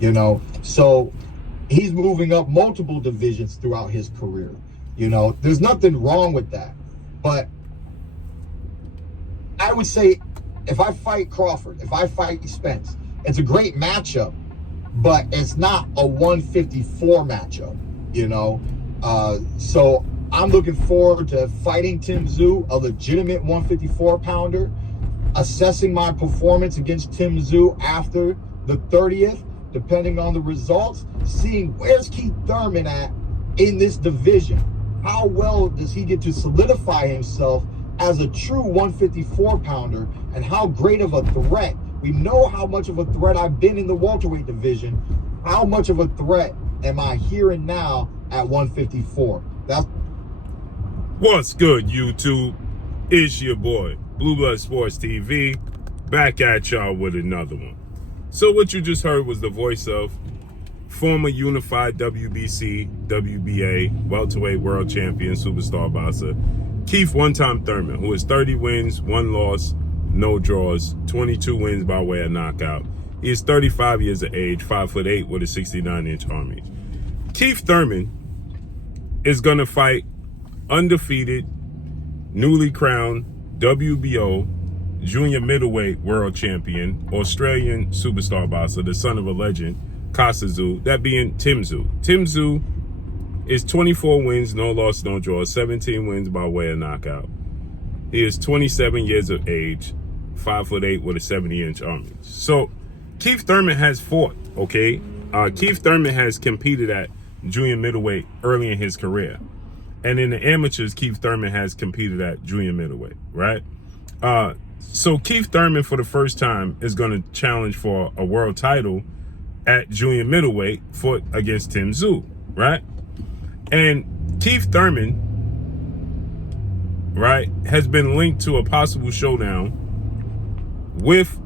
you know. So he's moving up multiple divisions throughout his career. You know, there's nothing wrong with that. But I would say if I fight Crawford, if I fight Spence, it's a great matchup, but it's not a 154 matchup, you know. So I'm looking forward to fighting Tszyu, a legitimate 154 pounder, assessing my performance against Tszyu after the 30th, depending on the results, seeing where's Keith Thurman at in this division. How well does he get to solidify himself as a true 154 pounder, and how great of a threat? We know how much of a threat I've been in the welterweight division. How much of a threat am I here and now at 154? That's what's good, YouTube. It's your boy, Blue Blood Sports TV, back at y'all with another one. So what you just heard was the voice of former unified WBC, WBA, welterweight world champion, superstar boxer, Keith one-time Thurman, who has 30 wins, 1 loss, no draws, 22 wins by way of knockout. He is 35 years of age, 5'8" with a 69-inch arm reach. Keith Thurman is going to fight undefeated, newly crowned WBO junior middleweight world champion, Australian superstar boxer, the son of a legend, Tszyu, that being Tszyu. Tszyu is 24 wins, no loss, no draws, 17 wins by way of knockout. He is 27 years of age, 5'8" with a 70-inch arm reach. So Keith Thurman has fought, okay? Keith Thurman has competed at junior middleweight early in his career. And in the amateurs, Keith Thurman has competed at junior middleweight, right? So Keith Thurman, for the first time, is going to challenge for a world title at junior middleweight, fought against Tszyu, right? And Keith Thurman, right, has been linked to a possible showdown with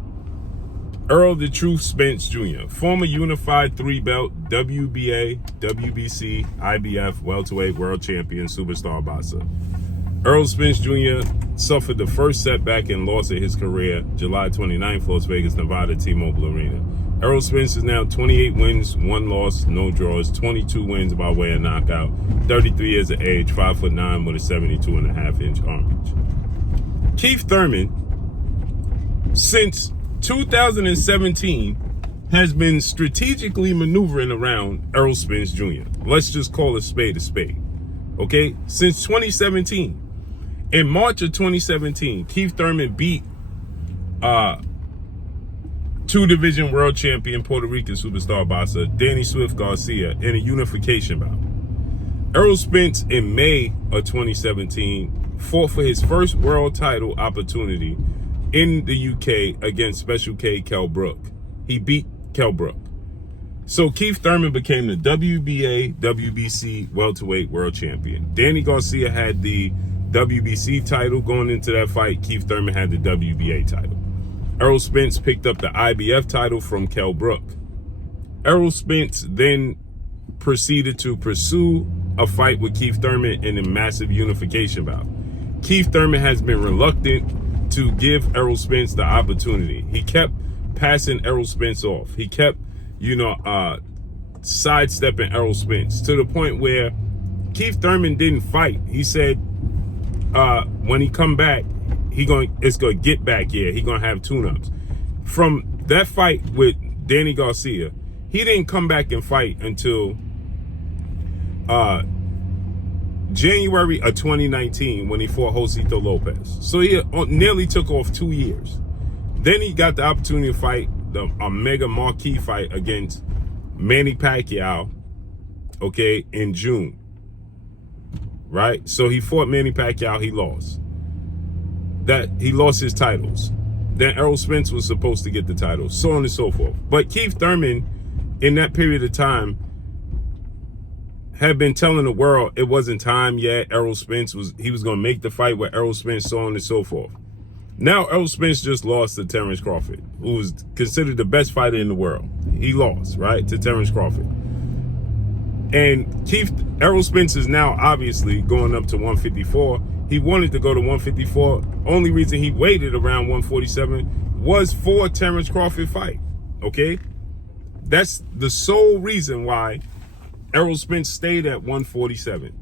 Errol "The Truth" Spence Jr., former unified 3-belt WBA, WBC, IBF welterweight world champion, superstar boxer. Errol Spence Jr. suffered the first setback and loss of his career July 29th, Las Vegas, Nevada, T-Mobile Arena. Errol Spence is now 28 wins, 1 loss, no draws, 22 wins by way of knockout, 33 years of age, 5'9" with a 72.5-inch arm reach. Keith Thurman, since 2017, has been strategically maneuvering around Errol Spence Jr. Let's just call a spade, okay? Since 2017. In March of 2017, Keith Thurman beat 2-division world champion Puerto Rican superstar boxer Danny Swift Garcia in a unification bout. Errol Spence in May of 2017 fought for his first world title opportunity in the UK against Special K Kell Brook. He beat Kell Brook. So Keith Thurman became the WBA, WBC welterweight world champion. Danny Garcia had the WBC title going into that fight. Keith Thurman had the WBA title. Errol Spence picked up the IBF title from Kell Brook. Errol Spence then proceeded to pursue a fight with Keith Thurman in a massive unification bout. Keith Thurman has been reluctant to give Errol Spence the opportunity. He kept passing Errol Spence off. He kept, sidestepping Errol Spence to the point where Keith Thurman didn't fight. He said when he come back, it's gonna get back here. He gonna have tune-ups. From that fight with Danny Garcia, he didn't come back and fight until January of 2019 when he fought Josito Lopez. So he nearly took off 2 years. Then he got the opportunity to fight a mega marquee fight against Manny Pacquiao, okay, in June. Right? So he fought Manny Pacquiao, he lost. He lost his titles. Then Errol Spence was supposed to get the title, so on and so forth. But Keith Thurman, in that period of time, had been telling the world it wasn't time yet. Errol Spence was going to make the fight with Errol Spence, so on and so forth. Now Errol Spence just lost to Terrence Crawford, who was considered the best fighter in the world. He lost, right, to Terrence Crawford. And Errol Spence is now obviously going up to 154. He wanted to go to 154. Only reason he waited around 147 was for Terrence Crawford fight, okay? That's the sole reason why Errol Spence stayed at 147,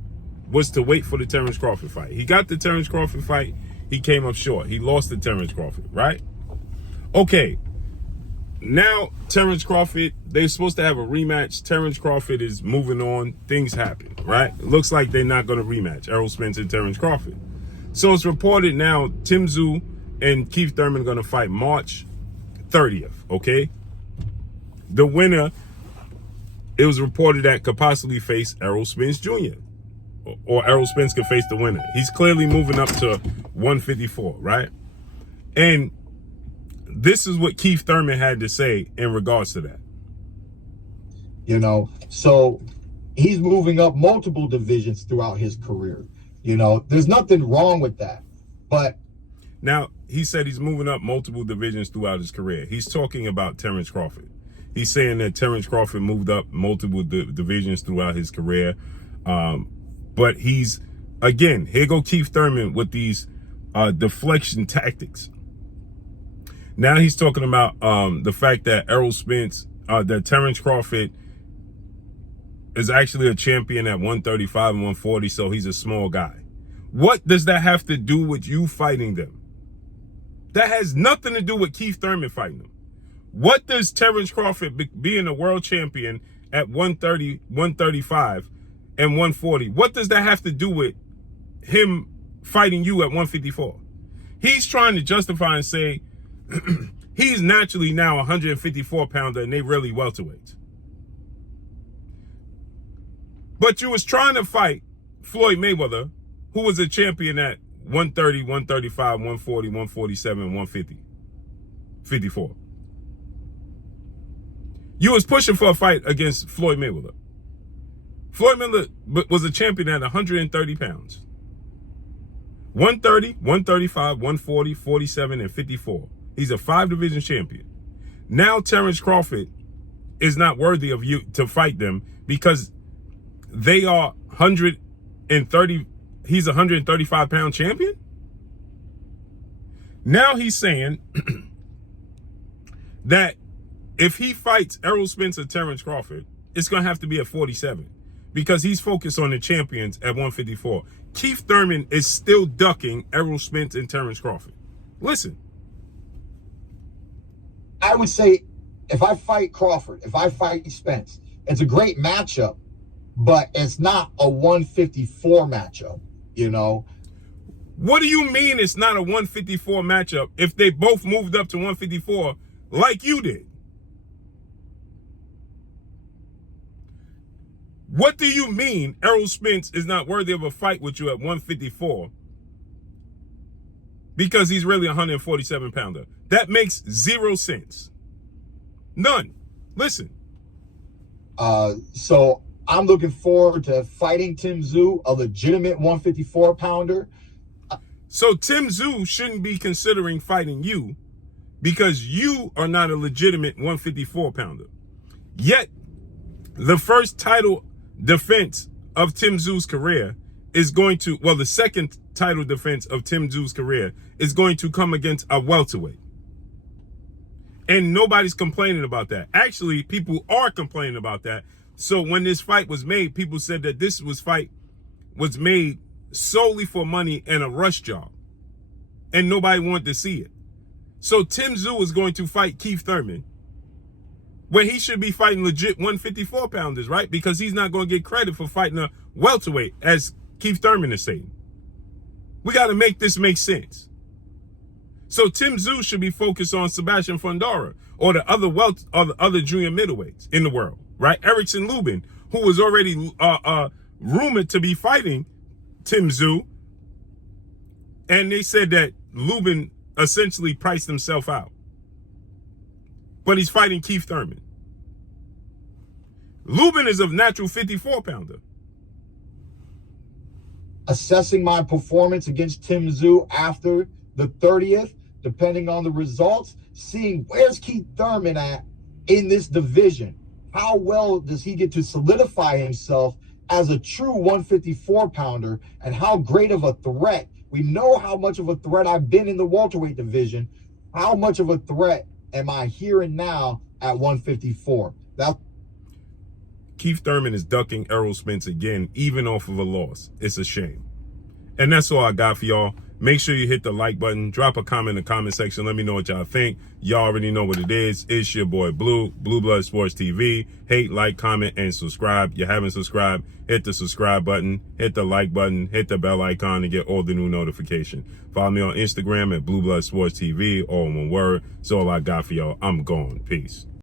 was to wait for the Terrence Crawford fight. He got the Terrence Crawford fight. He came up short. He lost to Terrence Crawford, right? Okay. Now, Terrence Crawford, they're supposed to have a rematch. Terrence Crawford is moving on. Things happen, right? It looks like they're not going to rematch, Errol Spence and Terrence Crawford. So it's reported now Tszyu and Keith Thurman are going to fight March 30th, okay? The winner, it was reported that could possibly face Errol Spence Jr. Or Errol Spence could face the winner. He's clearly moving up to 154, right? And this is what Keith Thurman had to say in regards to that. You know, so he's moving up multiple divisions throughout his career. You know, there's nothing wrong with that. But now, he said he's moving up multiple divisions throughout his career. He's talking about Terrence Crawford. He's saying that Terrence Crawford moved up multiple divisions throughout his career. But he's, again, here go Keith Thurman with these deflection tactics. Now he's talking about the fact that Errol Spence, that Terrence Crawford is actually a champion at 135 and 140, so he's a small guy. What does that have to do with you fighting them? That has nothing to do with Keith Thurman fighting them. What does Terrence Crawford being a world champion at 130, 135, and 140, what does that have to do with him fighting you at 154? He's trying to justify and say he's naturally now a 154-pounder and they really welterweights. But you was trying to fight Floyd Mayweather, who was a champion at 130, 135, 140, 147, 150, 54. You was pushing for a fight against Floyd Mayweather. Floyd Mayweather was a champion at 130 pounds. 130, 135, 140, 47, and 54. He's a 5-division champion. Now Terrence Crawford is not worthy of you to fight them because they are 130. He's a 135-pound champion. Now he's saying that if he fights Errol Spence or Terrence Crawford, it's going to have to be at 47 because he's focused on the champions at 154. Keith Thurman is still ducking Errol Spence and Terrence Crawford. Listen. I would say if I fight Crawford, if I fight Spence, it's a great matchup, but it's not a 154 matchup, you know? What do you mean it's not a 154 matchup if they both moved up to 154 like you did? What do you mean Errol Spence is not worthy of a fight with you at 154 because he's really a 147-pounder? That makes zero sense. None. Listen. So I'm looking forward to fighting Tszyu, a legitimate 154-pounder. So Tszyu shouldn't be considering fighting you because you are not a legitimate 154-pounder. Yet, the first title defense of Tszyu's career is going to, well, the second title defense of Tszyu's career is going to come against a welterweight. And nobody's complaining about that. Actually, people are complaining about that. So when this fight was made, people said that this fight was made solely for money and a rush job. And nobody wanted to see it. So Tszyu is going to fight Keith Thurman, where he should be fighting legit 154-pounders, right? Because he's not going to get credit for fighting a welterweight, as Keith Thurman is saying. We got to make this make sense. So Tszyu should be focused on Sebastian Fundora or the other junior middleweights in the world, right? Erickson Lubin, who was already rumored to be fighting Tszyu, and they said that Lubin essentially priced himself out. But he's fighting Keith Thurman. Lubin is a natural 54-pounder. Assessing my performance against Tszyu after the 30th, depending on the results, seeing where's Keith Thurman at in this division. How well does he get to solidify himself as a true 154-pounder, and how great of a threat? We know how much of a threat I've been in the welterweight division. How much of a threat am I here and now at 154? That Keith Thurman is ducking Errol Spence again, even off of a loss. It's a shame. And that's all I got for y'all. Make sure you hit the like button. Drop a comment in the comment section. Let me know what y'all think. Y'all already know what it is. It's your boy Blue Blood Sports TV. Hate, like, comment, and subscribe. You haven't subscribed, hit the subscribe button, hit the like button, hit the bell icon to get all the new notifications. Follow me on Instagram at Blue Blood Sports TV, all in one word. That's all I got for y'all. I'm gone. Peace.